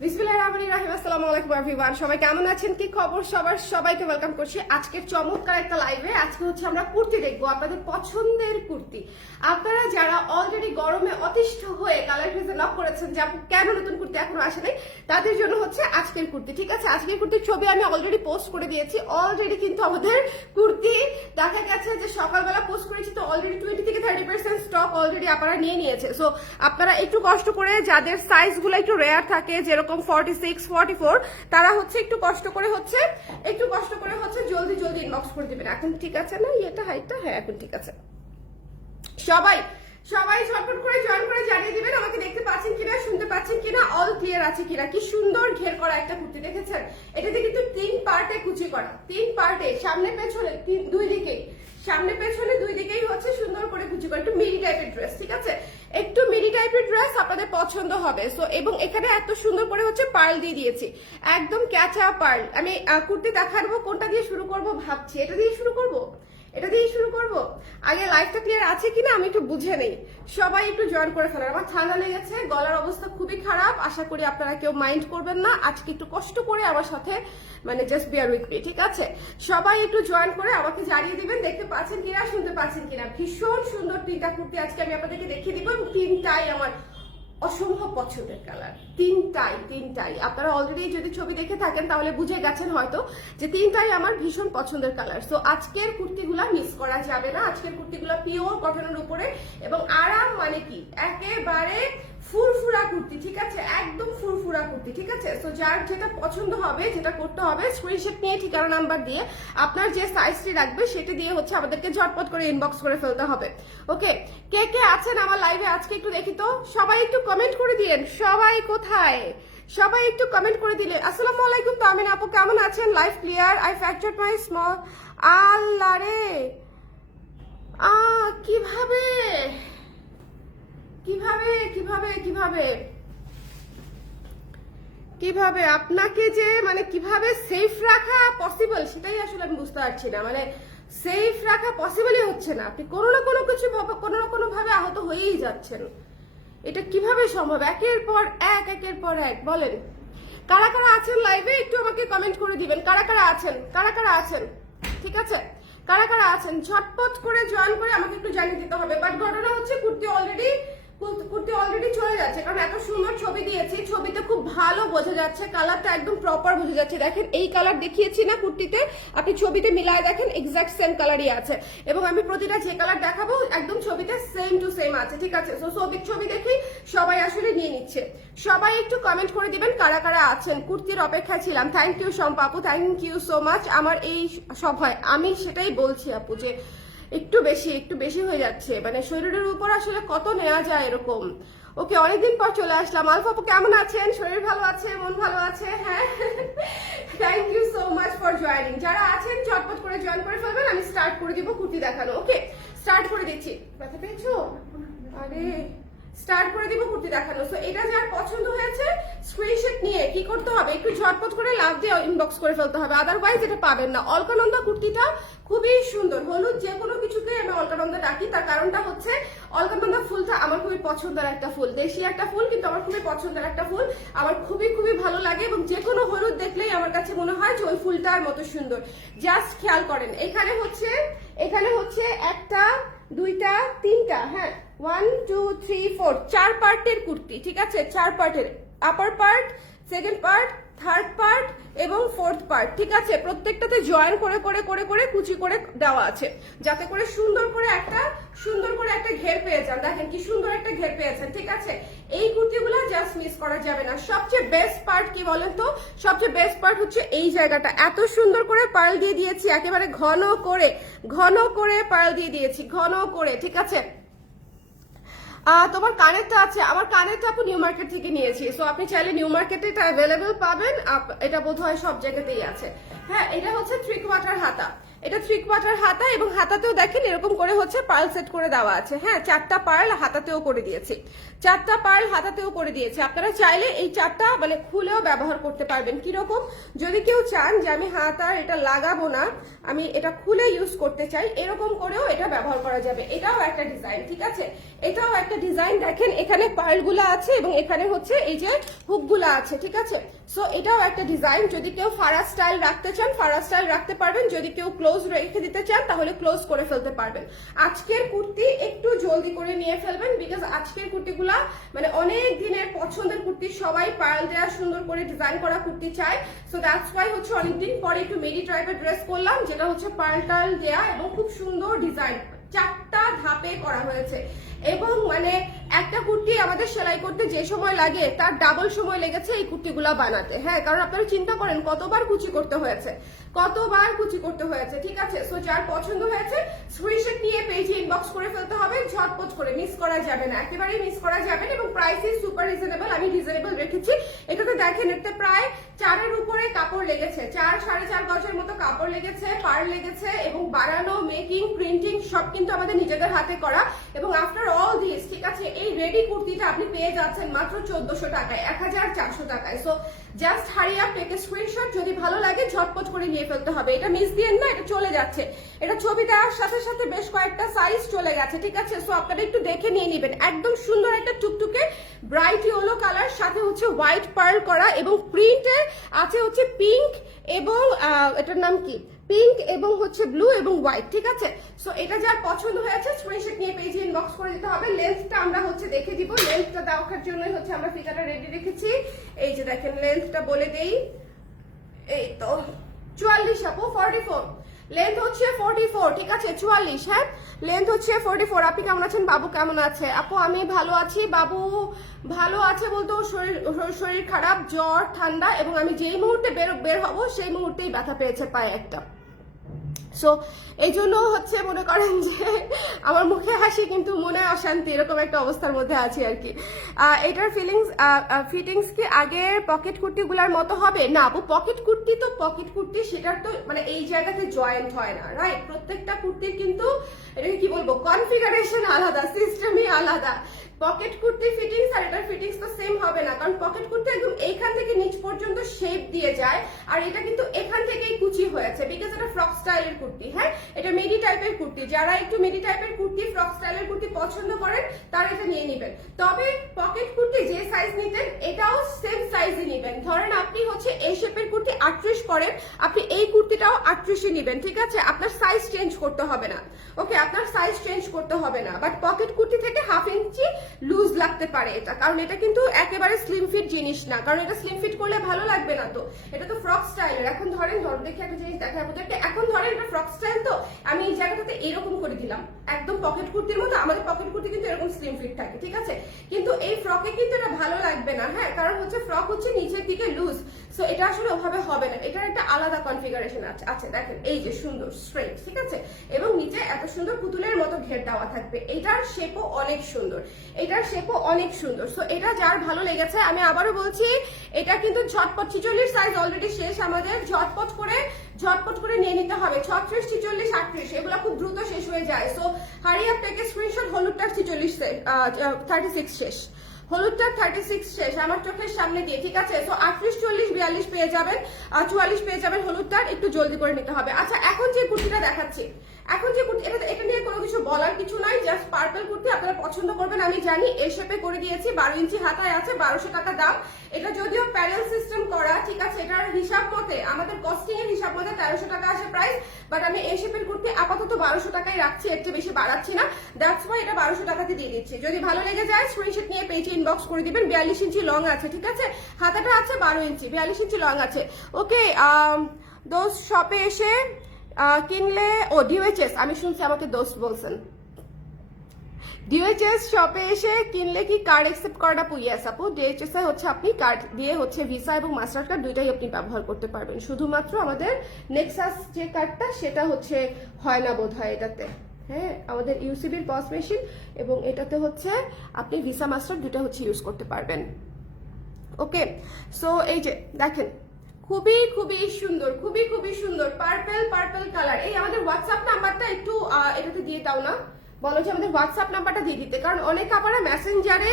বিসমিল্লাহির রহমানির রহিম। আসসালামু আলাইকুম এভরিওয়ান, সবাই কেমন আছেন, কি খবর সবার? সবাইকে ওয়েলকাম করছি আজকের চমৎকার একটা লাইভে। আজকে হচ্ছে আমরা কুর্তি দেখবো, আপনাদের পছন্দের কুর্তি। আপনারা যারা অলরেডি গরমে অতিষ্ঠ হয়ে কালার ফেজে নক করেছেন যে আপু কেন নতুন কুর্তি এখনো আসে নাই, তাদের জন্য হচ্ছে আজকের কুর্তি। ঠিক আছে, আজকের কুর্তির ছবি আমি অলরেডি পোস্ট করে দিয়েছি। অলরেডি কিন্তু আমাদের কুর্তি দেখা গেছে যে সকালবেলা পোস্ট করেছি, তো অলরেডি 20 থেকে 30% স্টক অলরেডি আপনারা নিয়ে নিয়েছে। সো আপনারা একটু কষ্ট করে, যাদের সাইজ গুলো একটু রেয়ার থাকে যেরকম 46, 44, তারা হচ্ছে একটু কষ্ট করে হচ্ছে জলদি জলদি ইনবক্স করে দিবেন। এখন ঠিক আছে না এটা হাইটটা? হ্যাঁ এখন ঠিক আছে। সবাই সবাই ঝটপট করে জয়েন করে জানিয়ে দিবেন আমাকে দেখতে পাচ্ছেন কিনা, শুনতে পাচ্ছেন কিনা, অল ক্লিয়ার আছে কিনা। কি সুন্দর ঘের করা একটা কুর্তি দেখেছেন? এটাতে কিন্তু 3 পার্টে কুচি করা, 3 পার্টে, সামনে পেছনে দুই দিকেই, সামনে পেছনে দুই দিকেই হচ্ছে সুন্দর করে কুচি করা। একটু মিডি টাইপের ড্রেস, ঠিক আছে, একটু মিডি টাইপের ড্রেস আপনাদের পছন্দ হবে। সো এবং এখানে এত সুন্দর করে হচ্ছে পার্ল দিয়ে দিয়েছি, একদম ক্যাচা পার্ল। আমি কুর্তি দেখাবো, কোনটা দিয়ে শুরু করব ভাবছি। এটা দিয়ে শুরু করব, এটা দিয়ে শুরু করব। আগে লাইফটা ক্লিয়ার আছে কিনা আমি একটু বুঝে নেই। সবাই একটু জয়েন করে ফেলেন। আমার ঠান্ডা লেগেছে, গলার অবস্থা খুবই খারাপ, আশা করি আপনারা কেউ মাইন্ড করবেন না। আজকে একটু কষ্ট করে আমার সাথে মানে জাস্ট বিয়ার উইথ মি, ঠিক আছে? সবাই একটু জয়েন করে আমাকে জানিয়ে দিবেন দেখতে পাচ্ছেন কিনা, শুনতে পাচ্ছেন কিনা। ভীষণ সুন্দর 3টা কুর্তি আজকে আমি আপনাদেরকে দেখিয়ে দিব, এবং 3টাই আমার অসম্ভব পছন্দের কালার। তিনটাই আপনারা অলরেডি যদি ছবি দেখে থাকেন তাহলে বুঝে গেছেন হয়তো যে 3টাই আমার ভীষণ পছন্দের কালার। সো আজকের কুর্তিগুলা মিস করা যাবে না। আজকের কুর্তিগুলা পিওর কটনের উপরে এবং আরাম, মানে কি একেবারে ফুরফুরা কুর্তি, ঠিক আছে, একদম ফুরফুরা কুর্তি, ঠিক আছে। সো যার যেটা পছন্দ হবে, যেটা করতে হবে, স্ক্রিনশট নিয়ে ঠিকানা নাম্বার দিয়ে আপনার যে সাইজটি লাগবে সেটা দিয়ে হচ্ছে আমাদেরকে ঝটপট করে ইনবক্স করে ফেলতে হবে। ওকে, কে কে আছেন আমার লাইভে আজকে একটু দেখি তো। সবাই একটু কমেন্ট করে দিলেন। সবাই কোথায়? সবাই একটু কমেন্ট করে দিলেন। আসসালামু আলাইকুম তামিনা আপু, কেমন আছেন? Live clear. I fractured my small. Allah রে, কিভাবে কিভাবে কিভাবে কিভাবে কিভাবে আপনাকে যে মানে কিভাবে সেফ রাখা পসিবল সেটাই আসলে আমি বুঝতে পারছি না। মানে সেফ রাখা পসিবলই হচ্ছে না। আপনি কোনো না কোনো কিছু কোনো না কোনো ভাবে আহত হয়েই যাচ্ছেন। এটা কিভাবে সম্ভব? একের পর এক বলেন। কারা কারা আছেন লাইভে একটু আমাকে কমেন্ট করে দিবেন। কারা কারা আছেন, ঠিক আছে, কারা কারা আছেন ঝটপট করে জয়েন করে আমাকে একটু জানিয়ে দিতে হবে। বাট ঘটনা হচ্ছে কুর্তি অলরেডি চলে যাচ্ছে, কারণ এত সুন্দর ছবি দিয়েছি, ছবিতে খুব ভালো বোঝা যাচ্ছে, কালারটা একদম প্রপার বোঝা যাচ্ছে। দেখেন এই কালার দেখিয়েছি না কুর্তিতে, আপনি ছবিতে মিলায় দেখেন এক্সাক্ট সেম কালারই আছে, এবং আমি প্রতিটা যে কালার দেখাবো একদম ছবিতে সেম টু সেম আছে, ঠিক আছে। সো ছবি দেখি সবাই আসলে নিয়ে নিচ্ছে। সবাই একটু কমেন্ট করে দিবেন কারা কারা আছেন। কুর্তির অপেক্ষায় ছিলাম। থ্যাংক ইউ শম্পা আপু, থ্যাংক ইউ সো মাচ। আমার এই সভায় আমি সেটাই বলছি আপু যে একটু বেশি হয়ে যাচ্ছে, মানে শরীরের উপর আসলে কত নেওয়া যায় এরকম। ওকে, অনেকদিন পর চলে আসলাম। আলফা আপু কেমন আছেন? শরীর ভালো আছে, মন ভালো আছে? হ্যাঁ, thank you so much for joining. যারা আছেন চটপট করে জয়েন করে ফেলবেন, আমি স্টার্ট করে দিব কুর্তি দেখানো। ওকে, স্টার্ট করে দিচ্ছি। ব্যথা পেয়েছো? আরে স্টার্ট করে দিব কুর্তি দেখানো। সো এটা যার পছন্দ হয়েছে স্ক্রিনশট নিয়ে কি করতে হবে, একটু ঝটপট করে লাভ দিয়ে ইনবক্স করে ফেলতে হবে, আদারওয়াইজ এটা পাবেন না। অলকানন্দা কুর্তিটা খুবই সুন্দর, হলুদ যে কোনো কিছুকে আমি অলকানন্দা ডাকি। তার কারণটা হচ্ছে অলকানন্দা ফুলটা আমার খুবই পছন্দের একটা ফুল, দেশি একটা ফুল, কিন্তু আমার খুবই পছন্দের একটা ফুল, আমার খুবই ভালো লাগে, এবং যে কোনো হলুদ দেখলেই আমার কাছে মনে হয় যে ওই ফুলটার মতো সুন্দর। জাস্ট খেয়াল করেন, এখানে হচ্ছে একটা, দুইটা, তিনটা, হ্যাঁ 1 2 3 4 4 পার্টের কুর্তি, ঠিক আছে, 4 পার্টের, আপার part, second part, third part এবং ফোর্থ পার্ট, ঠিক আছে। প্রত্যেকটাতে জয়েন করে কুচি করে দেওয়া আছে, যাতে করে সুন্দর করে একটা ঘের পেয়ে যান। দেখেন কি সুন্দর একটা ঘের পেয়েছেন, ঠিক আছে। এই কুর্তিগুলো জাস্ট মিস করা যাবে না। সবচেয়ে বেস্ট পার্ট কি বলেন তো? সবচেয়ে বেস্ট পার্ট হচ্ছে এই জায়গাটা, এত সুন্দর করে পার্ল দিয়ে দিয়েছি, একেবারে ঘন করে পার্ল দিয়ে দিয়েছি, ঘন করে, ঠিক আছে। তোমার কানেরটা আছে, আমার কানেরটা আপু নিউ মার্কেট থেকে নিয়েছি। সো আপনি চাইলে নিউ মার্কেটে এটা অ্যাভেলেবেল পাবেন, এটা বোধহয় সব জায়গাতেই আছে। হ্যাঁ, এটা হচ্ছে 3/4 হাতা, এটা 3/4 হাতা এবং হাতাতেও দেখেন এরকম করে হচ্ছে পার্ল সেট করে দেওয়া আছে। হ্যাঁ, 4টা পার্ল হাতাতেও করে দিয়েছি, 4টা পার্ল হাতাতেও করে দিয়েছি। আপনারা চাইলে এই 4টা মানে খুলেও ব্যবহার করতে পারবেন। কিরকম, যদি কেউ চান যে আমি হাতা এটা লাগাবো না, আমি এটা খুলে ইউজ করতে চাই, এরকম করেও এটা ব্যবহার করা যাবে। এটাও একটা ডিজাইন, ঠিক আছে, এটাও একটা ডিজাইন। দেখেন এখানে পার্লগুলো আছে এবং এখানে হচ্ছে এই যে হুকগুলো আছে, ঠিক আছে। সো এটাও একটা ডিজাইন। যদি কেউ ফাড়া স্টাইল রাখতে চান ফাড়া স্টাইল রাখতে পারবেন, যদি কেউ ক্লোজ রেখে দিতে চান তাহলে ক্লোজ করে ফেলতে পারবেন। আজকের কুর্তি একটু জলদি করে নিয়ে ফেলবেন, বিকজ আজকের কুর্তিগুলা মানে অনেক দিনের পছন্দের কুর্তি, সবাই পার্ল দেওয়া সুন্দর করে ডিজাইন করা কুর্তি চায়। সো দ্যাটস ওয়াই হচ্ছে অনেকদিন পরে একটু মেডি টাইপের ড্রেস করলাম, যেটা হচ্ছে পার্ল টার্ল দেয়া এবং খুব সুন্দর ডিজাইন, 4টা ধাপে করা হয়েছে। এবং মানে একটা কুর্তি আমাদের সেলাই করতে যে সময় লাগে তার ডাবল সময় লেগেছে এই কুর্তিগুলা বানাতে। হ্যাঁ, কারণ আপনারা চিন্তা করেন কতবার কুচি করতে হয়েছে, কতবার কুচি করতে হয়েছে, ঠিক আছে। সো যার পছন্দ হয়েছে স্ক্রিনশট নিয়ে পেজে ইনবক্স করে ফেলতে হবে, ঝটপট করে, মিস করা যাবে না, একেবারেই মিস করা যাবে না। এবং প্রাইস ইজ সুপার রিজনেবল, আমি রিজনেবল রেখেছি। এটাতে দেখেন এটা প্রায় 4-এর উপরে কাপড় লেগেছে, 4-4.5 গজের মতো কাপড় লেগেছে, পার লেগেছে এবং বানানো, মেকিং, প্রিন্টিং সব কিন্তু আমাদের নিজেদের হাতে করা। এবং আফটার অল দিস, ঠিক আছে, এই রেডি কুর্তিটা আপনি পেয়ে যাচ্ছেন মাত্র 1400 টাকায়, 1400 টাকায়। So just hurry up, take a screenshot, যদি ভালো লাগে ঝটপট করে নিয়ে ফেলতে হবে। এটা মিস দিয়েন না, এটা চলে যাচ্ছে, এটা ছবি দেওয়ার সাথে সাথে বেশ কয়েকটা সাইজ চলে গেছে, ঠিক আছে। সো আপনারা একটু দেখে নিয়ে নেবেন। একদম সুন্দর একটা টুকটুকে ব্রাইট ইয়েলো কালার, সাথে হচ্ছে হোয়াইট পার্ল করা এবং প্রিন্টে আছে হচ্ছে পিঙ্ক এবং এটার নাম কি, পিঙ্ক এবং হচ্ছে ব্লু এবং হোয়াইট, ঠিক আছে। সো এটা যার পছন্দ হয়েছে স্ক্রিনশট নিয়ে পেজে ইনবক্স করে দিতে হবে। লেন্থটা আমরা হচ্ছে দেখে দিব, লেন্থটা দেওয়ার জন্যই হচ্ছে আমরা ফিতাটা রেডি রেখেছি। এই যে দেখেন লেন্থটা বলে দেই, এই তো 44 আপু, 44 লেন্থ হচ্ছে 44, ঠিক আছে, 44। হ্যাঁ, লেন্থ হচ্ছে 44। আপনি কেমন আছেন? বাবু কেমন আছে? আপু আমি ভালো আছি। বাবু ভালো আছে বলতে ওর শরীর খারাপ, জ্বর, ঠান্ডা, এবং আমি যেই মুহূর্তে বের হব সেই মুহূর্তেই ব্যথা পেয়েছে পায়ে একটা। সো এই জন্য হচ্ছে মনে করেন যে আমার মুখে হাসি কিন্তু মনে অশান্তি, এরকম একটা অবস্থার মধ্যে আছি আর কি। এটার ফিটিংস কি আগের পকেট কুর্তিগুলার মতো হবে? না আপু, পকেট কুর্তি তো পকেট কুর্তি, সেটার তো মানে এই জায়গাতে জয়েন্ট হয় না, রাইট। প্রত্যেকটা কুর্তির কিন্তু এটাকে কি বলবো, কনফিগারেশন আলাদা, সিস্টেমই আলাদা। পকেট কুর্তি ফিটিংস আর এটার ফিটিংস তো সেম হবে না, কারণ পকেট কুর্তি একদম এইখান থেকে নিচ পর্যন্ত শেপ দিয়ে যায়, আর এটা কিন্তু এখান থেকেই কুচি হয়েছে, বিকজ এটা ফ্রক স্টাইলের কুর্তি। হ্যাঁ, এটা মিডি টাইপের কুর্তি, যারা একটু মিডি টাইপের কুর্তি, ফ্রক স্টাইলের কুর্তি পছন্দ করেন তারা এটা নিয়ে নেবেন। তবে পকেট কুর্তি যে সাইজ নিতেন এটাও সেম সাইজই নেবেন। ধরেন আপনি হচ্ছে এই শেপের কুর্তি 38 পরেন, আপনি এই কুর্তিটাও 38ই নেবেন, ঠিক আছে। আপনার সাইজ চেঞ্জ করতে হবে না, ওকে, আপনার সাইজ চেঞ্জ করতে হবে না। বাট পকেট কুর্তি থেকে 1/2 ইঞ্চি লুজ লাগতে পারে এটা, কারণ এটা কিন্তু একেবারে স্লিম ফিট জিনিস না, কারণ এটা স্লিম ফিট করলে ভালো লাগবে না। তো এটা তো ফ্রক স্টাইলের। এখন ধরেন দেখে একটা জিনিস দেখা আপনাদেরকে, এখন ধরেন এটা ফ্রক স্টাইল, তো আমি এই জায়গাটাতে এরকম করে দিলাম একদম পকেট কুর্তির মতো। আমাদের পকেট কুর্তি কিন্তু এরকম স্লিম ফিট থাকে, ঠিক আছে, কিন্তু এই ফ্রকে কিন্তু এটা ভালো লাগবে না। হ্যাঁ, কারণ হচ্ছে ফ্রক হচ্ছে নিচের দিকে লুজ, সো এটা আসলে ওভাবে হবে না। এটার একটা আলাদা কনফিগারেশন আছে। আচ্ছা দেখেন, এই যে সুন্দর স্ট্রেট, ঠিক আছে, এবং নিচে এত সুন্দর পুতুলের মতো ঘের দেওয়া থাকবে। এটার শেপও অনেক সুন্দর, এটার শেপও অনেক সুন্দর। সো এটা যার ভালো লেগেছে, আমি আবারও বলছি এটা কিন্তু ঝটপট, 46 সাইজ অলরেডি শেষ আমাদের, ঝটপট করে নিয়ে নিতে হবে। 36, 46, 38 এগুলো খুব দ্রুত শেষ হয়ে যায়। সো হারিয়া থেকে স্ক্রিনশট, হলুদটার 36 শেষ, হলুদটার 36 শেষ আমার চোখের সামনে দিয়ে, ঠিক আছে। সো 38, 40, 42 পেয়ে যাবেন, 44 পেয়ে যাবেন হলুদটার, একটু জলদি করে নিতে হবে। আচ্ছা, এখন যে কুর্তিটা দেখাচ্ছি, এখন যে কুর্তি, এটা নিয়ে কোনো কিছু বলার কিছু নাই, জাস্ট পার্পল কুর্তি, আপনারা পছন্দ করবেন আমি জানি। এই শেপে করে দিয়েছি, 12 ইঞ্চি হাতায় আছে, 1200 টাকা দাম। এটা যদিও প্যানেল সিস্টেম করা, ঠিক আছে, এটার হিসাব মতে আমাদের কস্টিং এর হিসাব মতে 1300 টাকা আসে প্রাইস, বাট আমি এই শেপের কুর্তি আপাতত 1200 টাকায় রাখছি, এর চেয়ে বেশি বাড়াচ্ছি না। দ্যাটস ওয়াই এটা 1200 টাকাতে দিয়ে দিচ্ছি। যদি ভালো লেগে যায় স্ক্রিনশট নিয়ে পেজে ইনবক্স করে দিবেন। 42 ইঞ্চি লং আছে, ঠিক আছে, হাতাটা আছে 12 ইঞ্চি, 42 ইঞ্চি লং আছে। ওকে, দোস্ত শপে এসে কিনলে, ও ডিওএইচএস, আমি শুনছি আমাকে দোস্ত বলছেন, ডিওএইচএস শপে এসে কিনলে কি কার্ড অ্যাকসেপ্ট করাটা? ইয়েস আপু, ডিওএইচএস এ হচ্ছে আপনি কার্ড দিয়ে হচ্ছে ভিসা এবং মাস্টার কার্ড দুইটাই আপনি ব্যবহার করতে পারবেন। শুধুমাত্র আমাদের নেক্সাস যে কার্ডটা সেটা হচ্ছে হয় না বোধ হয় এটাতে। হ্যাঁ, আমাদের ইউসিবির পস মেশিন এবং এটাতে হচ্ছে আপনি ভিসা মাস্টার দুইটা হচ্ছে ইউজ করতে পারবেন। ওকে, সো এই যে দেখেন খুবই খুবই সুন্দর, খুবই খুবই সুন্দর পার্পল কালার। এই আমাদের হোয়াটসঅ্যাপ নাম্বারটা একটু এটাতে দিয়ে দাও না, বলো যে আমাদের হোয়াটসঅ্যাপ নাম্বারটা দিয়ে দিতে, কারণ অনেক আপনারা মেসেঞ্জারে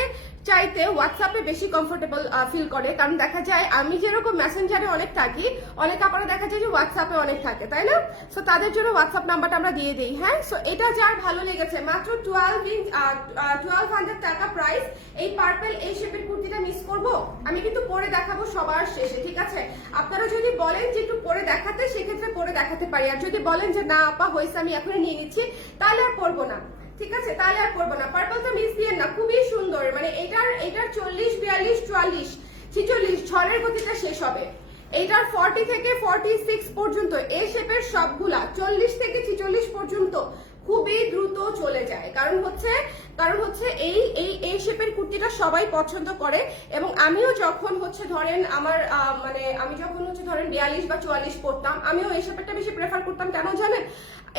চাইতে হোয়াটসঅ্যাপে বেশি কমফোর্টেবল ফিল করে। কারণ দেখা যায় আমি যেরকম মেসেঞ্জারে অনেক থাকি, অনেক আপনারা দেখা যায় যে হোয়াটসঅ্যাপে অনেক থাকে, তাই না? সো তাদের জন্য হোয়াটসঅ্যাপ নাম্বারটা আমরা দিয়ে দিই। হ্যাঁ, সো এটা যার ভালো লেগেছে, মাত্র 1200 টাকা প্রাইস। এই পার্পল এই শেপের কুর্তিটা মিস করব? আমি কিন্তু পরে দেখাবো সবার শেষে, ঠিক আছে? আপনারা যদি বলেন যে একটু পরে দেখাতে, সেক্ষেত্রে পরে দেখাতে পারি। আর যদি বলেন যে না আপা হয়েছে আমি এখনই নিয়ে নিচ্ছি, তাহলে আর পরবো না, ঠিক আছে? তাহলে আর করবো না। পার্পলটা মিস দিয়ে না, খুবই সুন্দর। মানে এটার 40, 42, 44, 46 ঝড়ের গতিটা শেষ হবে। এইটার 40 থেকে 46 পর্যন্ত এই শেপের সবগুলা 40 থেকে 46 পর্যন্ত খুবই দ্রুত চলে যায়। কারণ হচ্ছে এই শেপের কুর্তিটা সবাই পছন্দ করে। এবং আমিও যখন হচ্ছে ধরেন আমার আমি যখন হচ্ছে ধরেন 42 বা 44 পরতাম, আমিও এই শেপেরটা বেশি প্রেফার করতাম। কেন জানেন?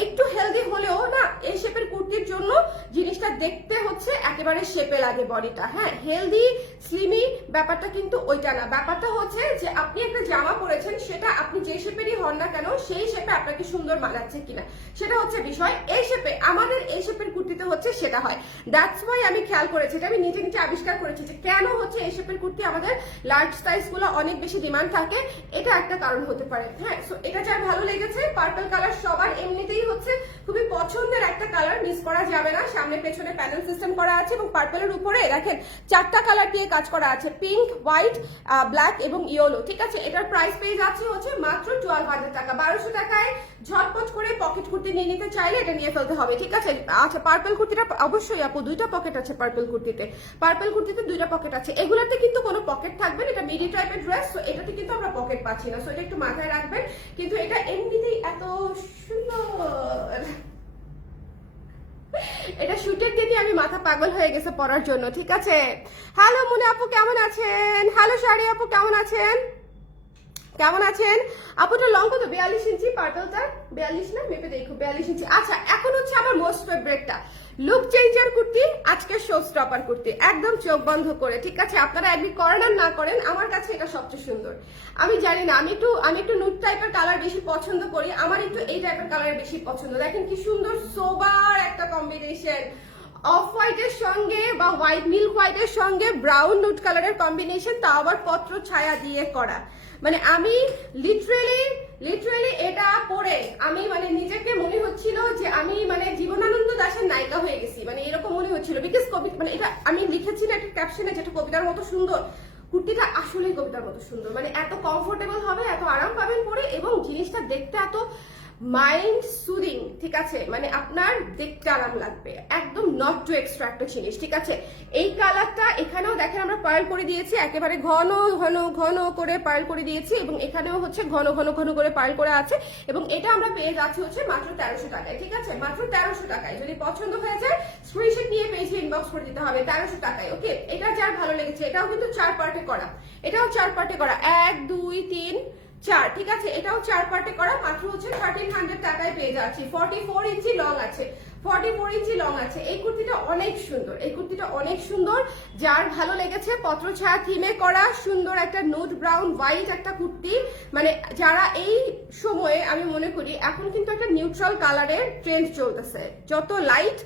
একটু হেলদি হলেও না এই শেপের কুর্তির জন্য জিনিসটা দেখতে হচ্ছে একেবারে শেপে লাগে বডিটা। হ্যাঁ, হেলদি স্লিমি ব্যাপারটা কিন্তু ওইটা না। ব্যাপারটা হচ্ছে যে আপনি একটা জামা পরেছেন, সেটা আপনি যে শেপেরই হন না কেন, সেই শেপে আপনাকে সুন্দর মানাচ্ছে কিনা, সেটা হচ্ছে বিষয়। এই শেপে আমাদের এই শেপের কুর্তিতে হচ্ছে সেটা হয়। দ্যাটস ওয়াই আমি খেয়াল করেছি, এটা আমি নিজে নিজে আবিষ্কার করেছি যে কেন হচ্ছে এই শেপের কুর্তি আমাদের লার্জ সাইজ গুলো অনেক বেশি ডিমান্ড থাকে। এটা একটা কারণ হতে পারে। হ্যাঁ, সো এটা যার ভালো লেগেছে, পার্পল কালার সবার এমনিতেই হচ্ছে খুবই পছন্দের একটা কালার, মিস করা যাবে না। সামনে পেছনে প্যানেল সিস্টেম করা আছে এবং পার্পলের উপরে দেখেন 4টা কালার দিয়ে কাজ করা আছে, পিঙ্ক, হোয়াইট, ব্ল্যাক এবং ইয়েলো, ঠিক আছে? এটার প্রাইস পেয়ে যাচ্ছে হচ্ছে মাত্র 1200 টাকা। 1200 টাকায় ঝটপট করে পকেট কুর্তি নিয়ে নিতে চাইলে এটা নিয়ে ফেলতে হবে, ঠিক আছে? আচ্ছা, পার্পল কুর্তিটা অবশ্যই আপু 2টা পকেট আছে পার্পল কুর্তিতে। পার্পল কুর্তিতে 2টা পকেট আছে। এগুলাতে কিন্তু কোনো পকেট থাকবে না, এটা মিডি টাইপের ড্রেস, সো এটাতে কিন্তু আমরা পকেট পাচ্ছি না, সো এটা একটু মাথায় রাখবেন। কিন্তু এটা এমনিতেই এত সুন্দর, এটা শুটের দিনই আমি মাথা পাগল হয়ে গেছে পরার জন্য, ঠিক আছে? হ্যালো মুনি আপু কেমন আছেন? হ্যালো শাড়ি আপু কেমন আছেন? কেমন আছেন? আপুটা লং কত? 42 ইঞ্চি পার্পলটা, 42 না, মেপে দেখো 42 ইঞ্চি। আচ্ছা, এখন হচ্ছে আমার মোস্ট ফেভারিটটা, লুক চেঞ্জার কুর্তি, আজকে শো স্টপার কুর্তি, একদম চোখ বন্ধ করে, ঠিক আছে? আপনারা এগ্রি করেন আর না করেন, আমার কাছে এটা সবচেয়ে সুন্দর। আমি জানি না, আমি একটু নুড টাইপের কালার বেশি পছন্দ করি, আমার একটু এই টাইপের কালার বেশি পছন্দ। দেখেন কি সুন্দর সোবার একটা কম্বিনেশন, অফ হোয়াইটের সঙ্গে বা হোয়াইট মিল্ক হোয়াইটের সঙ্গে ব্রাউন নুড কালারের কম্বিনেশন, তা আবার পত্র ছায়া দিয়ে করা। মানে আমি লিটারেলি এটা পরে আমি মানে নিজেকে মনে হচ্ছিল যে আমি মানে জীবনানন্দ দাশের নায়িকা হয়ে গেছি, মানে এরকম মনে হচ্ছিল। বিকজ মানে এটা আমি লিখেছি না একটা ক্যাপশনে, যেটা কবিতার মতো সুন্দর। কুর্তিটা আসলেই কবিতার মতো সুন্দর, মানে এত কমফোর্টেবল হবে, এত আরাম পাবেন পরে, এবং জিনিসটা দেখতে এত মাইন্ড সুদিং, ঠিক আছে? মানে আপনার দেখতে আরাম লাগবে, একদম নট টু এক্সট্রা একটা জিনিস, ঠিক আছে? এই কালারটা এখানেও দেখেন আমরা পার্ল করে দিয়েছি, একেবারে ঘন ঘন ঘন করে পার্ল করে দিয়েছি, এবং এখানেও হচ্ছে ঘন ঘন ঘন করে পার্ল করে আছে। এবং এটা আমরা পেয়ে যাচ্ছি হচ্ছে মাত্র 1300 টাকায়, ঠিক আছে? মাত্র 1300 টাকায়। যদি পছন্দ হয়ে যায় স্ক্রিনশট নিয়ে পেজে ইনবক্স করে দিতে হবে 1300 টাকায়, ওকে? এটা যার ভালো লেগেছে, এটাও কিন্তু 4 পার্টে করা, এটাও 4 পার্টে করা, 1 2 3 4, ঠিক আছে? এটাও 4 পার্টে করা, মাত্র হচ্ছে 1300 টাকায় পেয়ে যাচ্ছি। 44 ইঞ্চি লং আছে, 44 ইঞ্চি লং আছে। এই কুর্তিটা অনেক সুন্দর, এই কুর্তিটা অনেক সুন্দর। যার ভালো লেগেছে, পত্র ছায়া থিমে করা সুন্দর একটা নুড ব্রাউন হোয়াইট একটা কুর্তি, মানে যারা এই সময়ে, আমি মনে করি এখন কিন্তু একটা নিউট্রাল কালারের ট্রেন্ড চলতেছে, যত লাইট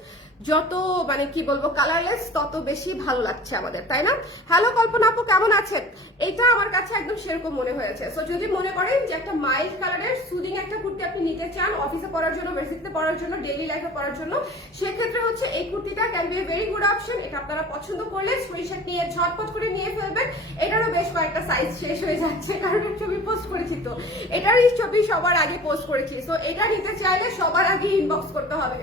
যত মানে কি বলবো কালারলেস তত বেশি ভালো লাগছে আমাদের, তাই না? হ্যালো কল্পনা আপু কেমন আছেন? এটা আমার কাছে একদম সেরকম মনে হয়েছে। সো যদি মনে করেন যে একটা মাইল্ড কালারের সুদিং একটা কুর্তি আপনি নিতে চান অফিসে পরার জন্য, বেসিকতে পরার জন্য, ডেইলি লাইফে পরার জন্য, সেক্ষেত্রে হচ্ছে এই কুর্তিটা can B a very good option. এটা আপনারা পছন্দ করলে স্ক্রিনশট নিয়ে ঝটপট করে নিয়ে ফেলবেন। এটারও বেশ কয়েকটা সাইজ শেষ হয়ে যাচ্ছে, কারণ এর ছবি পোস্ট করেছি, তো এটারই ছবি সবার আগে পোস্ট করেছি। সো এটা নিতে চাইলে সবার আগে ইনবক্স করতে হবে,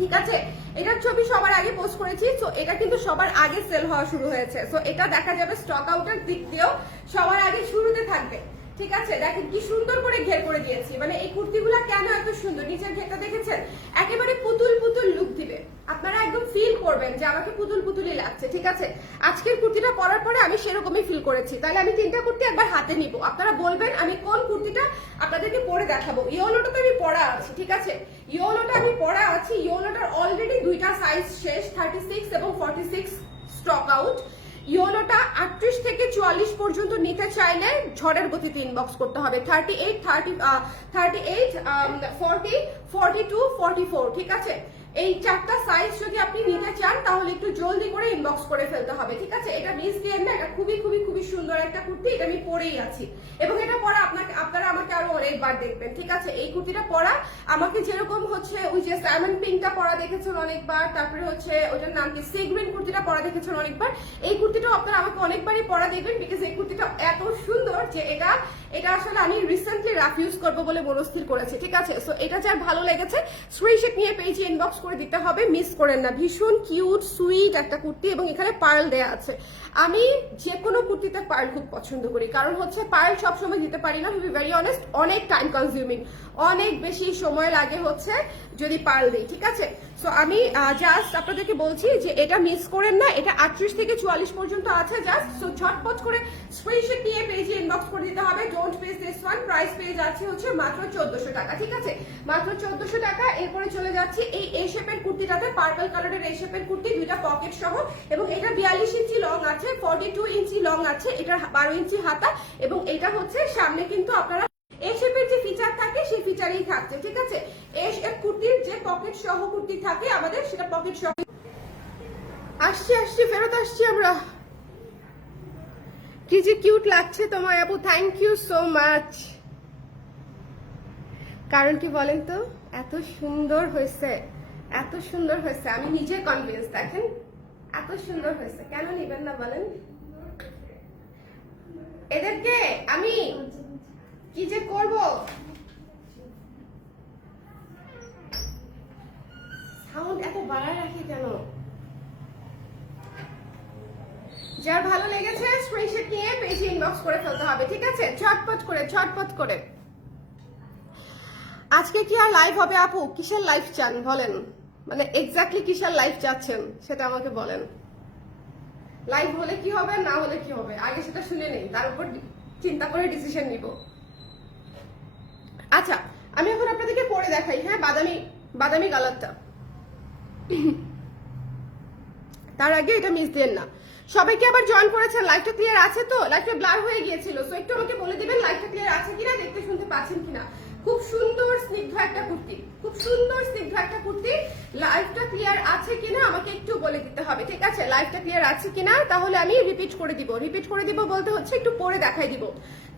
ঠিক আছে? এটার ছবি সবার আগে পোস্ট করেছি, সো এটা কিন্তু সবার আগে সেল হওয়া শুরু হয়েছে। সো এটা দেখা যাবে স্টক আউটের দিক দিয়েও সবার আগে শুরুতে থাকবে, ঠিক আছে? দেখেন কি সুন্দর করে ঘের করে দিয়েছি। মানে এই কুর্তিগুলা কেন এত সুন্দর, নিচের ঘেরটা দেখেছেন? একেবারে পুতুল পুতুল লুক দিবে, আপনারা একদম ফিল করবেন যে আমাকে পুতুল পুতুলই লাগছে, ঠিক আছে? আজকের কুর্তিটা পরার পরে আমি সেরকমই ফিল করেছি। তাহলে আমি 3টা কুর্তি একবার হাতে নিব, আপনারা বলবেন আমি কোন কুর্তিটা আপনাদেরকে পরে দেখাবো। ইয়েলোটা তো আমি পরা আছি, ঠিক আছে? ইয়েলোটা আমি পরা আছি, ইয়েলোটার অলরেডি 2টা সাইজ শেষ, 36 এবং 46 স্টক আউট। ইয়োলোটা 38 থেকে 44 পর্যন্ত নিতে চাইলে ঝড়ের গতিতে ইনবক্স করতে হবে। 38, 40, 42, 44, ঠিক আছে? এই চারটা সাইজ যদি আপনি নিতে চান তাহলে একটু জলদি করে ইনবক্স করে ফেলতে হবে, ঠিক আছে? এটা মিস দিয়েন না, এটা খুবই খুবই খুবই সুন্দর একটা কুর্তি, এটা আমি পরেই আছি এবং এটা পরা আপনারা আমাকে আরো অনেকবার দেখবেন, ঠিক আছে? এই কুর্তিটা পরা আমাকে যেরকম হচ্ছে ওই যে স্যামন পিঙ্কটা পরা দেখেছেন অনেকবার, তারপরে হচ্ছে ওইটার নাম কি সি গ্রিন কুর্তিটা পরা দেখেছেন অনেকবার, এই কুর্তিটাও আপনারা আমাকে অনেকবারই পরা দেখবেন বিকজ এই কুর্তিটা এত সুন্দর যে এটা আসলে আমি রিসেন্টলি রাফ ইউজ করবো বলে মনস্থির করেছি, ঠিক আছে? সো এটা যার ভালো লেগেছে স্ক্রিনশট নিয়ে পেজে ইনবক্স করে দিতে হবে, মিস করেন না। ভীষণ কিউট সুইট একটা কুর্তি এবং এখানে পার্ল দেয়া আছে। আমি যে কোনো কুর্তিতে পার্ল খুব পছন্দ করি, কারণ হচ্ছে পার্ল সবসময় দিতে পারি না, টু বি ভেরি অনেস্ট, অনেক টাইম কনজিউমিং, অনেক বেশি সময় লাগে হচ্ছে যদি পার্ল দিই, ঠিক আছে? সো আমি জাস্ট আপনাদেরকে বলছি যে এটা মিস করেন না, এটা 38 থেকে 44 পর্যন্ত আছে জাস্ট। সো ঝটপট করে স্ক্রিনশট নিয়ে পেজে ইনবক্স করে দিতে হবে। Don't miss this one. Price পেয়ে যাচ্ছে হচ্ছে মাত্র 1400 টাকা, ঠিক আছে? মাত্র 1400 টাকা। এরপরে চলে যাচ্ছি এই শেপের কুর্তিটাতে, পার্পল কালারের এই শেপের কুর্তি, দুইটা পকেট সহ এবং এটা 42 ইঞ্চি লং আছে, 42 ইঞ্চি লং আছে, এটার 12 ইঞ্চি হাতা এবং এটা হচ্ছে সামনে কিন্তু আপনারা এই শেপের যে ফিচার থাকে সেই ফিচারই থাকছে, ঠিক আছে? এই শেপ কুর্তির যে পকেট সহ কুর্তি থাকে আমাদের, সেটা পকেট সহ। আসছি ফেরত আসছি আমরা। কি যে কিউট লাগছে তোমায় আপু, থ্যাংক ইউ সো মাচ। কারণ কি বলেন তো, এত সুন্দর হয়েছে, এত সুন্দর হয়েছে, আমি নিজে কনভিন্স, দেখেন এত সুন্দর হয়েছে, কেন নিবেন না বলেন? এদেরকে আমি কি যে করব, সাউন্ড এত বাড়ায় রাখি কেন? যার ভালো লেগেছে স্ক্রিনশট নিয়ে পেজে ইনবক্স করে ফেলতে হবে, ঠিক আছে? ঝটপট করে। আজকে কি আর লাইভ হবে আপু? কিসের লাইভ চান বলেন, মানে এক্স্যাক্টলি কিসের লাইভ চাচ্ছেন সেটা আমাকে বলেন। লাইভ হলে কি হবে, না হলে কি হবে, আগে সেটা শুনে নেই, তার উপর চিন্তা করে ডিসিশন নিব। আচ্ছা, আমি এখন আপনাদেরকে পরে দেখাই, হ্যাঁ, বাদামি কালারটা। তার আগে এটা মিস দেন না। সবাইকে আবার জয়েন করেছেন, লাইভটা ক্লিয়ার আছে তো? লাইভটা ব্লার হয়ে গিয়েছিল, সো একটু আমাকে বলে দিবেন লাইভটা ক্লিয়ার আছে কিনা, দেখতে শুনতে পাচ্ছেন কিনা। খুব সুন্দর স্নিগ্ধ একটা কুর্তি, খুব সুন্দর স্নিগ্ধ একটা কুর্তি। লাইভটা ক্লিয়ার আছে কিনা আমাকে একটু বলে দিতে হবে, ঠিক আছে? লাইভটা ক্লিয়ার আছে কিনা, তাহলে আমি রিপিট করে দিব বলতে হচ্ছে একটু পরে দেখাই দিব।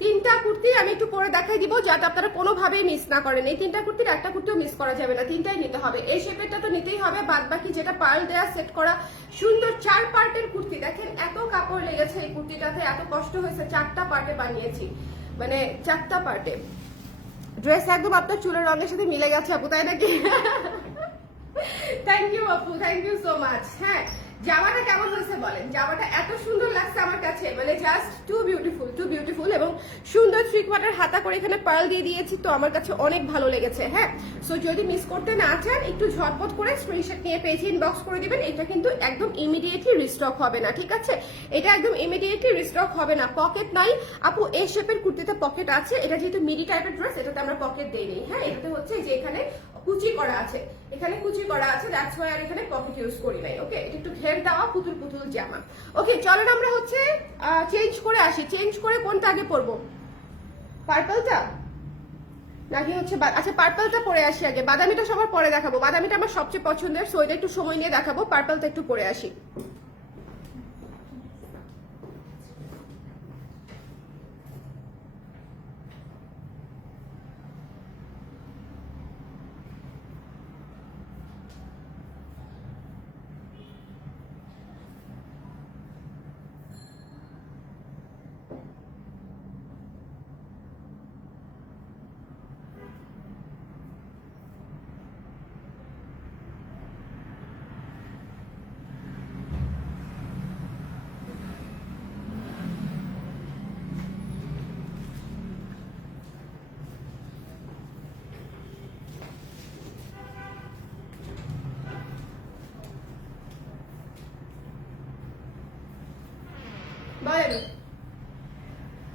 তিনটা কুর্তি আমি একটু পরে দেখাই দিব যাতে আপনারা কোনোভাবেই মিস না করেন। এই তিনটা কুর্তির একটা কুর্তিও মিস করা যাবে না, তিনটাই নিতে হবে। এই শেপেরটা তো নিতেই হবে, বাদ বাকি যেটা পার্ল দেয়া সেট করা সুন্দর 4 পার্টের কুর্তি, দেখেন এত কাপড় লেগেছে এই কুর্তিটাতে, এত কষ্ট হয়েছে, 4টা পার্টে বানিয়েছি, মানে 4টা পার্টে। ড্রেস একদম আপনার চুলের রঙের সাথে মিলে গেছে আপু, তাই নাকি? থ্যাংক ইউ আপু, থ্যাংক ইউ সো মাচ। হ্যাঁ, জামাটা কেমন হয়েছে বলেন? জামাটা এত সুন্দর লাগছে আমার কাছে, মানে জাস্ট টু বিউটিফুল এবং সুন্দর 3/4 হাতা করে এখানে পার্ল দিয়ে দিয়েছি, তো আমার কাছে অনেক ভালো লেগেছে। হ্যাঁ, সো যদি মিস করতে না চান একটু ঝটপট করে স্ক্রিনশট নিয়ে পেজে ইনবক্স করে দিবেন। এটা কিন্তু একদম ইমিডিয়েটলি রিস্টক হবে না, ঠিক আছে? এটা একদম ইমিডিয়েটলি রিস্টক হবে না। পকেট নাই আপু, এই শেপের কুর্তিতে পকেট আছে, এটা যেহেতু মিডি টাইপের ড্রেস, এটাতে আমরা পকেট দেই নেই। হ্যাঁ, এটাতে হচ্ছে যে এখানে কুচি করা আছে, এখানে কুচি করা আছে, দ্যাটস ওয়াই আর এখানে পকেট ইউজ করি নাই। ওকে, এটা একটু ঘের দেওয়া পুতুল জামা। ওকে, চলেন আমরা হচ্ছে চেঞ্জ করে আসি। চেঞ্জ করে কোনটা আগে পরবো, পার্পলটা নাকি হচ্ছে আচ্ছা পার্পলটা পরে আসি আগে, বাদামিটা সবার পরে দেখাবো। বাদামিটা আমার সবচেয়ে পছন্দের, সো এটা একটু সময় নিয়ে দেখাবো। পার্পলটা একটু পরে আসি।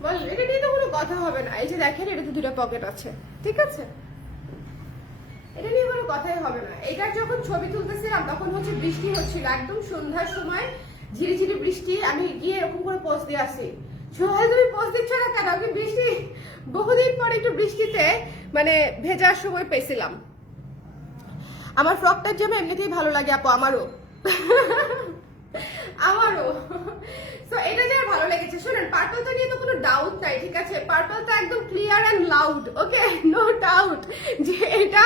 বলেন, এটা নিয়ে তো কোনো কথা হবে না। এই যে দেখেন, এটাতে 2টা পকেট আছে, ঠিক আছে? এটা নিয়ে কোনো কথাই হবে না। এটার যখন ছবি তুলতেছিলাম তখন হচ্ছে বৃষ্টি হচ্ছিল, একদম সন্ধ্যার সময় ঝিরিঝিরি বৃষ্টি, আমি গিয়ে এরকম করে পোস্ট দিয়ে আসি, সোহাল তুমি পোস্ট দিচ্ছ না কেন? আমি বৃষ্টি বহুদিন পরে একটু বৃষ্টিতে মানে ভেজার সময় পেয়েছিলাম। আমার ফ্রকটার জামা এমনিতেই ভালো লাগে আপু, আমারও আমারও। তো এটা যার ভালো লেগেছে, শুনেন পার্পলটা নিয়ে তো কোনো ডাউট নাই, ঠিক আছে? পার্পলটা একদম clear and loud, okay, no doubt যে এটা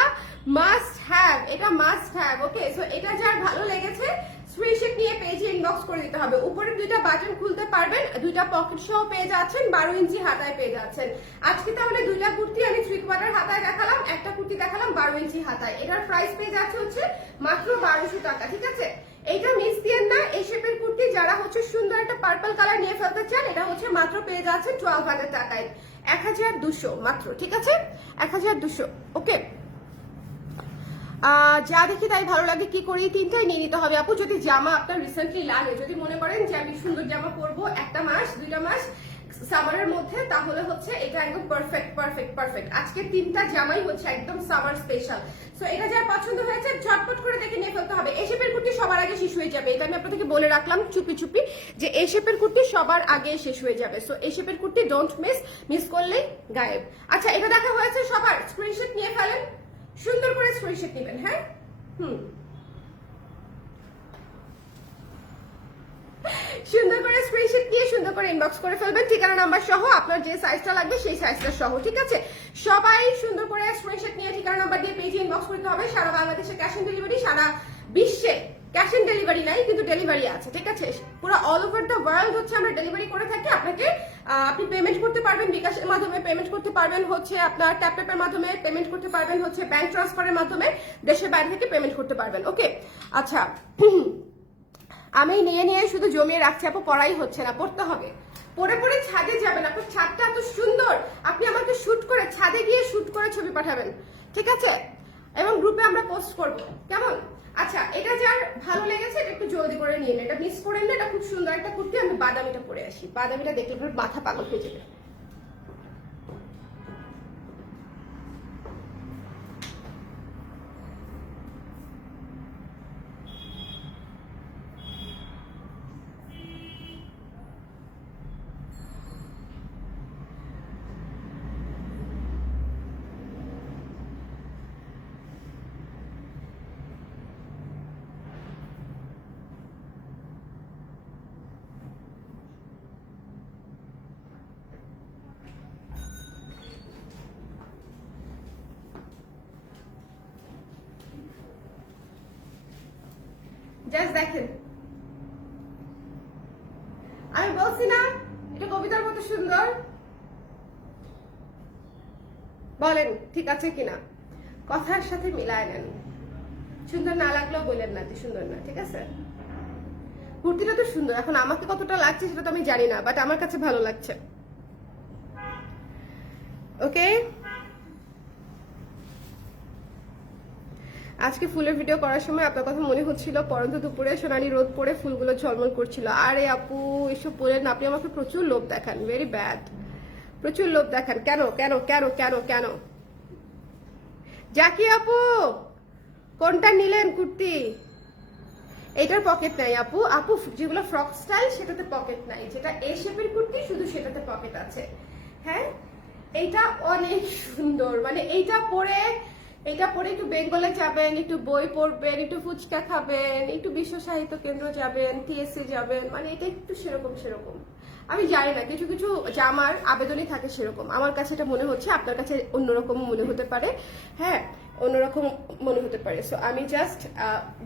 মাস্ট হ্যাভ, এটা মাস্ট হ্যাভ, ওকে। সো এটা যার ভালো লেগেছে স্ক্রিনশট নিয়ে পেজে ইনবক্স করে দিতে হবে। উপরে দুইটা বাটন খুলতে পারবেন, দুইটা পকেট সহ পেয়ে যাচ্ছেন, 12 ইঞ্চি হাতায় পেয়ে যাচ্ছেন। আজকে তাহলে দুইটা কুর্তি আমি 3/4 হাতায় দেখালাম, একটা কুর্তি দেখালাম 12 ইঞ্চি হাতায়। এটার প্রাইস পেয়ে যাচ্ছে হচ্ছে মাত্র 1200 টাকা, ঠিক আছে? এইটা মিস দিয়েন না, এই শেপের কুর্তি যারা হচ্ছে সুন্দর একটা পার্পল কালার নিয়ে ফেলতে চান, এটা হচ্ছে মাত্র পেয়ে যাচ্ছেন 1200 টাকায়, 1200 মাত্র, ঠিক আছে? 1200, ওকে। যা দেখি তাই ভালো লাগে, কি করি? তিনটাই নিয়ে নিতে হবে আপু। যদি জামা আপনার রিসেন্টলি লাগে, যদি মনে করেন যে আমি সুন্দর জামা পরবো 1 মাস 2 মাস সামারের মধ্যে, তাহলে হচ্ছে এটা একদম পারফেক্ট পারফেক্ট পারফেক্ট। আজকে 3টা জামাই হচ্ছে একদম সামার স্পেশাল। সো এটা যার পছন্দ হয়েছে ঝটপট করে দেখে নিয়ে ফেলতে হবে। এই শেপের কুর্তি সবার আগে শেষ হয়ে যাবে, এটা আমি আপনাদেরকে বলে রাখলাম চুপি চুপি যে এই শেপের কুর্তি সবার আগে শেষ হয়ে যাবে। সো এই শেপের কুর্তি ডোন্ট মিস, মিস করলেই গায়েব। আচ্ছা, এটা দেখা হয়েছে সবার, স্ক্রিনশট নিয়ে ফেলেন, সুন্দর করে স্ক্রিনশট নেবেন, হ্যাঁ? সুন্দর করে স্ক্রিনশট নিয়ে সুন্দর করে ইনবক্স করে ফেলবেন, ঠিকানা নাম্বার সহ, আপনার যে সাইজটা লাগবে সেই সাইজটা সহ, ঠিক আছে? সবাই সুন্দর করে স্ক্রিনশট নিয়ে ঠিকানা নাম্বার দিয়ে পেজে ইনবক্স করতে হবে। সারা বাংলাদেশে ক্যাশ অন ডেলিভারি, সারা বিশ্বে ক্যাশ অন ডেলিভারি নাই কিন্তু ডেলিভারি আছে, ঠিক আছে? পুরো অল ওভার দ্য ওয়ার্ল্ড হচ্ছে আমরা ডেলিভারি করে থাকি। আপনাকে আপনি পেমেন্ট করতে পারবেন বিকাশের মাধ্যমে, পেমেন্ট করতে পারবেন হচ্ছে আপনার ট্যাপ পেপের মাধ্যমে, পেমেন্ট করতে পারবেন হচ্ছে ব্যাংক ট্রান্সফারের মাধ্যমে, দেশের বাইরে থেকে পেমেন্ট করতে পারবেন, ওকে? আচ্ছা, আমি নিয়ে শুধু জমিয়ে রাখছি আপু, পড়াই হচ্ছে না, পড়তে হবে। পরে পরে ছাদে যাবেন, আপনার ছাদটা এত সুন্দর, আপনি আমাকে শুট করে ছাদে গিয়ে শুট করে ছবি পাঠাবেন, ঠিক আছে? এবং গ্রুপে আমরা পোস্ট করব, কেমন? আচ্ছা, এটা যার ভালো লেগেছে এটা একটু জলদি করে নিয়ে নেন, এটা মিস করেন না, এটা খুব সুন্দর একটা কুর্তি। আমি বাদামিটা পরে আসি, বাদামিটা দেখলে আপনার মাথা পাগল হয়ে যাবে। জাস্ট দেখেন, আমি বলছি না এটা কবিতার মতো সুন্দর? বলেন ঠিক আছে কিনা, কথার সাথে মিলায় নেন। সুন্দর না লাগলেও বলেন না যে সুন্দর না, ঠিক আছে? কুর্তিটা তো সুন্দর, এখন আমাকে কতটা লাগছে সেটা তো আমি জানি না, বাট আমার কাছে ভালো লাগছে, ওকে? আজকে ফুলের ভিডিও করার সময় আপনার কথা মনে হচ্ছিল, পরন্ত দুপুরে সোনালি রোদ পড়ে ফুলগুলো ঝলমল করছিল। আরে আপু এসব পড়েন, আপনি আমাকে প্রচুর লোভ দেখান, ভেরি ব্যাড, প্রচুর লোভ দেখান। কেন কেন কেন কেন কেন? জাকি আপু কোনটা নিলেন কুর্তি? এটার পকেট নাই আপু, আপু যেগুলো ফ্রক স্টাইল সেটাতে পকেট নাই, যেটা এ শেপের কুর্তি শুধু সেটাতে পকেট আছে, হ্যাঁ? এইটা অনেক সুন্দর, মানে এইটা পরে একটু বেঙ্গলে যাবেন, একটু বই পড়বেন, একটু ফুচকা খাবেন, একটু বিশ্ব সাহিত্য কেন্দ্র যাবেন, টিএসসি যাবেন, মানে এটা একটু সেরকম সেরকম। আমি জানি না, কিছু কিছু জামার আবেদনই থাকে সেরকম, আমার কাছে এটা মনে হচ্ছে, আপনার কাছে অন্যরকম মনে হতে পারে, হ্যাঁ অন্যরকম মনে হতে পারে। সো আমি জাস্ট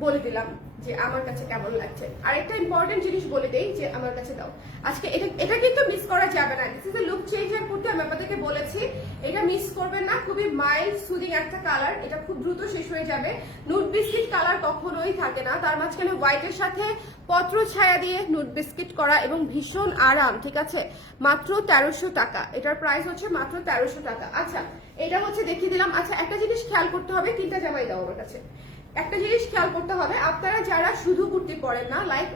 বলে দিলাম যে আমার কাছে কেমন লাগছে। আর একটা ইম্পর্টেন্ট জিনিস বলে দেই যে আমার কাছে দাও, আজকে এটা কিন্তু মিস করা যাবে না। This is a look changer করতে আমি আপনাদেরকে বলেছি, এটা মিস করবেন না। খুবই মাইল্ড সুদিং একটা কালার, এটা খুব দ্রুত শেষ হয়ে যাবে। নুট বিস্কিট কালার কখনোই থাকে না, তার মাঝখানে হোয়াইটের সাথে পত্র ছায়া দিয়ে নুট বিস্কিট করা এবং ভীষণ আরাম, ঠিক আছে? মাত্র 1300 টাকা, এটার প্রাইস হচ্ছে মাত্র 1300 টাকা। আচ্ছা এটা হচ্ছে দেখিয়ে দিলাম। আচ্ছা একটা জিনিস খেয়াল করতে হবে, 3টা জামাই দাও আমার কাছে। একটা জিনিস খেয়াল করতে হবে, আপনারা যারা শুধু কুর্তি পরেন না, লাইক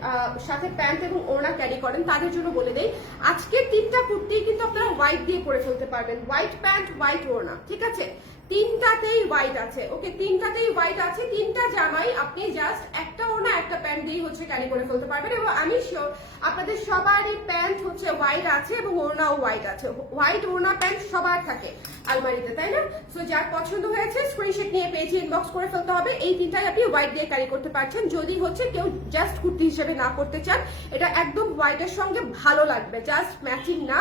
সাথে প্যান্ট এবং ওড়না ক্যারি করেন, তাদের জন্য বলে দেই আজকে 3টা কুর্তি কিন্তু আপনারা হোয়াইট দিয়ে পরে ফেলতে পারবেন, হোয়াইট প্যান্ট হোয়াইট ওড়না, ঠিক আছে? তিনটাতেই হোয়াইট আছে। ওকে, তিনটাতেই হোয়াইট আছে। তিনটা জামাই আপনি জাস্ট একটা ওড়না একটা প্যান্ট দিয়ে হচ্ছে ক্যারি করে ফেলতে পারবেন, এবং আমি শিওর আপনাদের সবারই প্যান্ট হচ্ছে হোয়াইট আছে এবং ওড়নাও হোয়াইট আছে। হোয়াইট ওড়না প্যান্ট সবার থাকে আলমারিতে, তাই না? সো যার পছন্দ হয়েছে স্ক্রিনশট নিয়ে পেজে ইনবক্স করে ফেলতে হবে। এই তিনটাই আপনি হোয়াইট দিয়ে ক্যারি করতে পারছেন। যদি হচ্ছে কেউ জাস্ট কুর্তি হিসেবে না করতে চান, এটা একদম হোয়াইটের সঙ্গে ভালো লাগবে, জাস্ট ম্যাচিং না,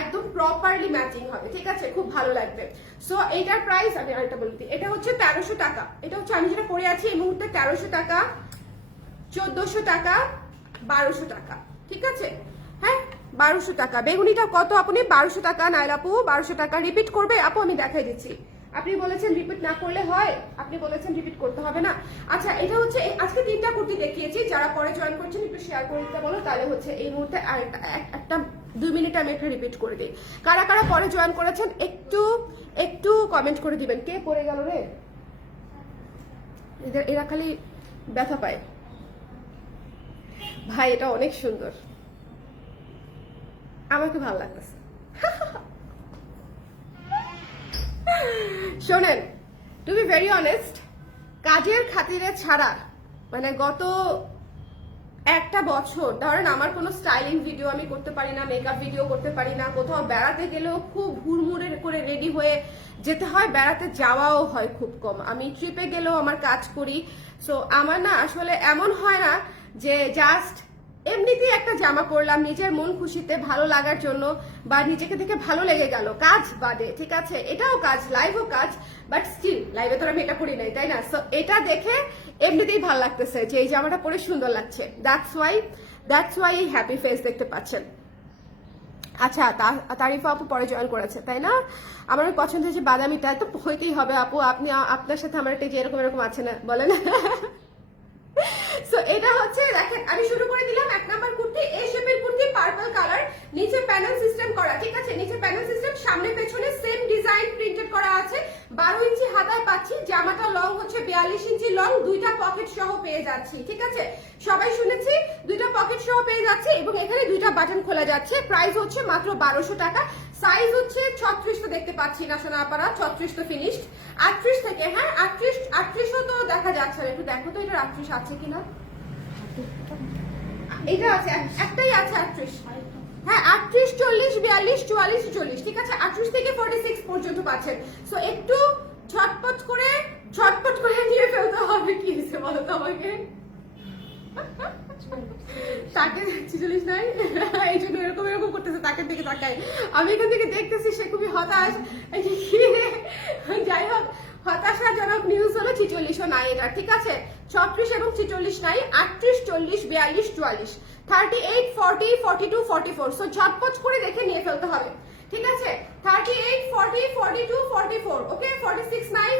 একদম প্রপারলি ম্যাচিং হবে, ঠিক আছে? খুব ভালো লাগবে। সো এইটার প্রাইস আমি আরেকটা বলতে, এটা হচ্ছে 1300 টাকা। এটা হচ্ছে আমি যেটা পরে আছি এই মুহূর্তে 1300 টাকা, 1400 টাকা, 1200 টাকা, ঠিক আছে? হ্যাঁ, 1200 টাকা। বেগুনিটা কত আপনি? 1200 টাকা। নাইল আপু 1200 টাকা। রিপিট করবে আপু? আমি দেখাই দিচ্ছি। আপনি বলেছেন রিপিট না করলে হয়, আপনি বলেছেন রিপিট করতে হবে না। আচ্ছা, এটা হচ্ছে আজকে তিনটা কুর্তি দেখিয়েছি। যারা পরে জয়েন করছেন একটু শেয়ার করে দিতে বলো, তাহলে হচ্ছে এই মুহূর্তে একটা 2 মিনিট আমি একটা রিপিট করে দিই। কারা কারা পরে জয়েন করেছেন একটু একটু কমেন্ট করে দিবেন। কে পড়ে গেল রে? এরা খালি ব্যথা পায় ভাই। এটা অনেক সুন্দর, আমাকে ভালো লাগতেছে। শোনেন, টু বি ভেরি অনেস্ট, কাজের খাতিরে ছাড়া মানে গত একটা বছর ধরেন আমার কোনো স্টাইলিং ভিডিও আমি করতে পারি না, মেকআপ ভিডিও করতে পারি না, কোথাও বেড়াতে গেলেও খুব হুড়মুড়ে করে রেডি হয়ে যেতে হয়, বেড়াতে যাওয়াও হয় খুব কম, আমি ট্রিপে গেলেও আমার কাজ করি। সো আমার না আসলে এমন হয় না যে জাস্ট এমনিতেই একটা জামা পরলাম নিজের মন খুশিতে ভালো লাগার জন্য, বা নিজেকে দেখে ভালো লেগে গেল, কাজ বাদে, ঠিক আছে? এটাও কাজ, লাইভও কাজ, বাট স্টিল লাইভে তো আমি এটা করি নাই, তাই না? সো এটা দেখে এমনিতেই ভালো লাগতেছে যে এই জামাটা পরে সুন্দর লাগছে। দ্যাটস ওয়াই এই হ্যাপি ফেস দেখতে পাচ্ছেন। আচ্ছা, তারিফা আপু পরে জয়েন করেছে, তাই না? আমার পছন্দ হয়েছে বাদামিটা, তো হইতেই হবে আপু। আপনি আপনার সাথে আমার একটা যে এরকম আছে না, বলেন। সো এটা হচ্ছে দেখেন, আমি শুরু করে দিলাম 1 নাম্বার কুর্তি, এই শেপের কুর্তি, পার্পল কালার, নিচে প্যানেল সিস্টেম করা, ঠিক আছে? নিচে প্যানেল সিস্টেম, সামনে পেছনে সেম ডিজাইন প্রিন্টেড করা আছে। 12 ইঞ্চি হাতায় পাচ্ছি, জামাটা লং হচ্ছে 42 ইঞ্চি লং, 2টা পকেট সহ পেয়ে যাচ্ছি, ঠিক আছে? সবাই শুনেছি, 2টা পকেট সহ পেয়ে যাচ্ছে, এবং এখানে 2টা বাটন খোলা যাচ্ছে। প্রাইস হচ্ছে মাত্র 1200 টাকা। সাইজ হচ্ছে 36, তো দেখতে পাচ্ছি না সোনা আপারা, 36 তো ফিনিশড। 38 থেকে, হ্যাঁ 38ও তো দেখা যাচ্ছে, একটু দেখো তো এটা 38 আছে কিনা। এটা আছে, একটাই আছে 38। হ্যাঁ, 38, 40, 42, 44, 40, ঠিক আছে? 38 থেকে 46 পর্যন্ত পাচ্ছেন। সো একটু ঝটপট করে নিয়ে ফেলতে হবে। কি হয়েছে বলো তো আমাকে? তাকে 46 নাই, এই জন্য এরকম করতেছে, তাকে দিকে তাকায়। আমি এখান থেকে দেখতেছি সে খুবই হতাশ। যাই হোক, হতাশাজনক নিউজ হলো 46ও নাই এটা, ঠিক আছে? 36 এবং 46 নাই, 38, 40, 42, 44, 38, 40, 42, 44। সো ঝটপট করে দেখে নিয়ে ফেলতে হবে, ঠিক আছে? 38, 40, 42, 44, ওকে? 46 নাই,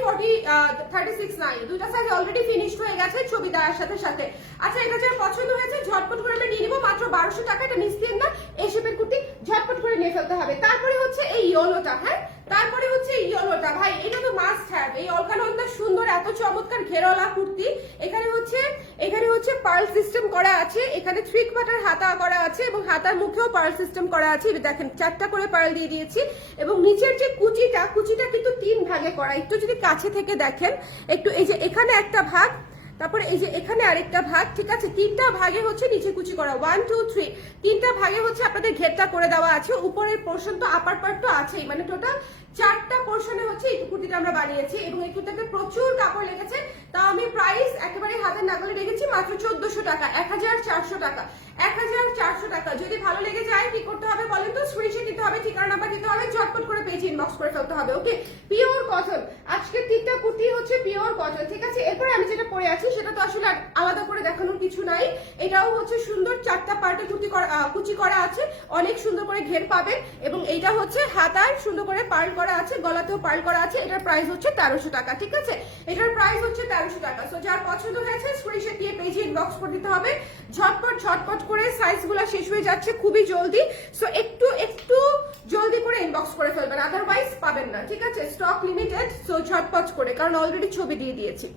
36 নাই, দুইটা সাইজ অলরেডি ফিনিশড হয়ে গেছে ছবি দেওয়ার সাথে সাথে। আচ্ছা, এটা যার পছন্দ হয়েছে ঝটপট করে আমরা নিয়ে নিব, মাত্র 1200 টাকা। এটা মিস দিন না, এই শেপের কুর্তি ঝটপট করে নিয়ে ফেলতে হবে। তারপরে হচ্ছে এই ইয়েলোটা, হ্যাঁ তারপরে হচ্ছে এই ইয়েলোটা, ভাই এটা তো মাস্ট হ্যাভ। এই অলকানন্দা সুন্দর এত চমৎকার ঘেরওয়ালা কুর্তি, এখানে হচ্ছে পার্ল সিস্টেম করা আছে, এখানে 3 কোয়ার্টার হাতা করা আছে, এবং হাতার মুখেও পার্ল সিস্টেম করা আছে। দেখেন 4টা করে পার্ল দিয়ে দিয়েছি, এবং নিচের যে কুচিটা কিন্তু 3 ভাগে করা। একটু যদি কাছে থেকে দেখেন, একটু এই যে এখানে একটা ভাগ, তারপরে এই যে এখানে আরেকটা ভাগ, ঠিক আছে? 3টা ভাগে হচ্ছে নিচে কুচি করা, 1 2 3, 3টা ভাগে হচ্ছে আপনাদের ঘেরটা করে দেওয়া আছে। উপরের পোর্শন তো আপার পার্ট তো আছেই, মানে টোটাল 4টা পোর্শনে হচ্ছে এই কুর্তিটা আমরা বানিয়েছি, এবং এই কুর্তিতে প্রচুর কাপড় লেগেছে। তাও আমি প্রাইস একেবারে হাতের নাগালে রেখেছি মাত্র 1400 টাকা, 1400 টাকা, 1400 টাকা। যদি ভালো লেগে যায় কি করতে হবে বলেন তো? স্ক্রিনশট দিতে হবে, ঠিকানা নাম্বার দিতে হবে, ঝটপট করে পেজে ইনবক্স করে ফেলতে হবে, ওকে? পিওর কটন, আজকে 3টা কুর্তি হচ্ছে পিওর কটন, ঠিক আছে? এরপরে আমি যেটা পরে আছি সেটা তো আসলে আলাদা করে দেখানোর কিছু নাই। এটাও হচ্ছে সুন্দর 4টা পার্টে কুচি করা আছে, অনেক সুন্দর করে ঘের পাবেন, এবং এইটা হচ্ছে হাতায় সুন্দর করে পার্ল করা আছে, গলাতেও পার্ল করা আছে। এটার প্রাইস হচ্ছে 1300 টাকা, ঠিক আছে? এটার প্রাইস হচ্ছে 1300 টাকা। সো যার পছন্দ হয়েছে স্ক্রিনশট দিয়ে পেজে ইনবক্স করে দিতে হবে। ঝটপট করে সাইজগুলো শেষ হয়ে যাচ্ছে খুবই জলদি। সো একটু জলদি করে ইনবক্স করে ফেলবেন, আদারওয়াইজ পাবেন না, ঠিক আছে? স্টক লিমিটেড, সো ঝটপট করে, কারণ অলরেডি ছবি দিয়ে দিয়েছি।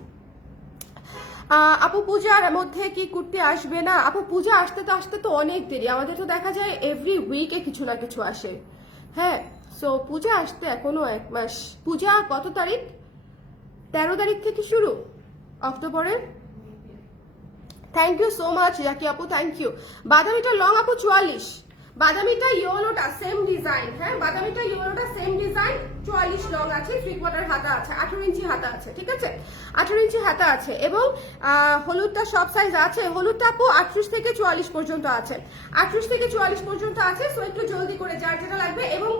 আপু পূজার মধ্যে কি কুর্তি আসবে না? আপু পূজা আসতে তো অনেক দেরি, আমাদের তো দেখা যায় এভরি উইকে কিছু না কিছু আসে, হ্যাঁ। সো পূজা আসতে এখনো 1 মাস। পূজা কত তারিখ? 13 তারিখ থেকে শুরু অক্টোবরের। Thank you so much Zaki আপু, থ্যাংক ইউ। বাদামিটা লং আপু 44, বাদামিটা ইয়েলোটা সেম ডিজাইন, হ্যাঁ বাদামিটা ইয়েলোটা সেম ডিজাইন, 44 লং আছে, 3/4 হাতা আছে, 18 ইঞ্চি হাতা আছে, ঠিক আছে 18 ইঞ্চি হাতা আছে। এবং হলুদটা সব সাইজ আছে, হলুদটা আপু 38 থেকে 44 পর্যন্ত আছে, 38 থেকে 44 পর্যন্ত আছে। সো একটু জলদি করে যার যেটা লাগবে, এবং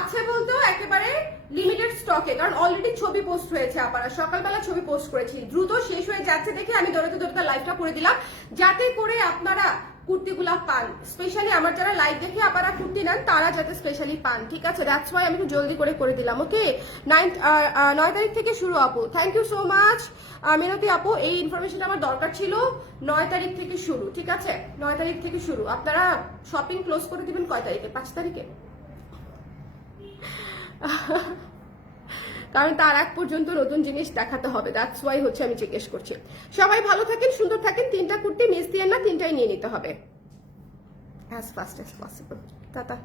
আছে বলতেও একেবারে লিমিটেড স্টকে, কারণ অলরেডি ছবি পোস্ট হয়েছে, আপনারা সকালবেলা ছবি পোস্ট করেছি, দ্রুত শেষ হয়ে যাচ্ছে দেখে আমি দৌড়াতে দৌড়াতে লাইভটা করে দিলাম, যাতে করে আপনারা কুর্তিগুলা পান, স্পেশালি আমার যারা লাইভ দেখে আপনারা কুর্তি নেন তারা যাতে স্পেশালি পান, ঠিক আছে দ্যাটস ওয়াই আমি একটু জলদি করে দিলাম। ওকে 9 তারিখ থেকে শুরু আপু, থ্যাংক ইউ সো মাচ মিনতি আপু, এই ইনফরমেশনটা আমার দরকার ছিল। 9 তারিখ থেকে শুরু, ঠিক আছে 9 তারিখ থেকে শুরু। আপনারা শপিং ক্লোজ করে দিবেন কয় তারিখে? 5 তারিখে, কারণ তার আগ পর্যন্ত নতুন জিনিস দেখাতে হবে, দ্যাটস ওয়াই হচ্ছে আমি জিজ্ঞেস করছি। সবাই ভালো থাকেন, সুন্দর থাকেন, 3টা কুর্তি মিস দিয়ে না, 3টাই নিয়ে নিতে হবে as fast as possible. Tata.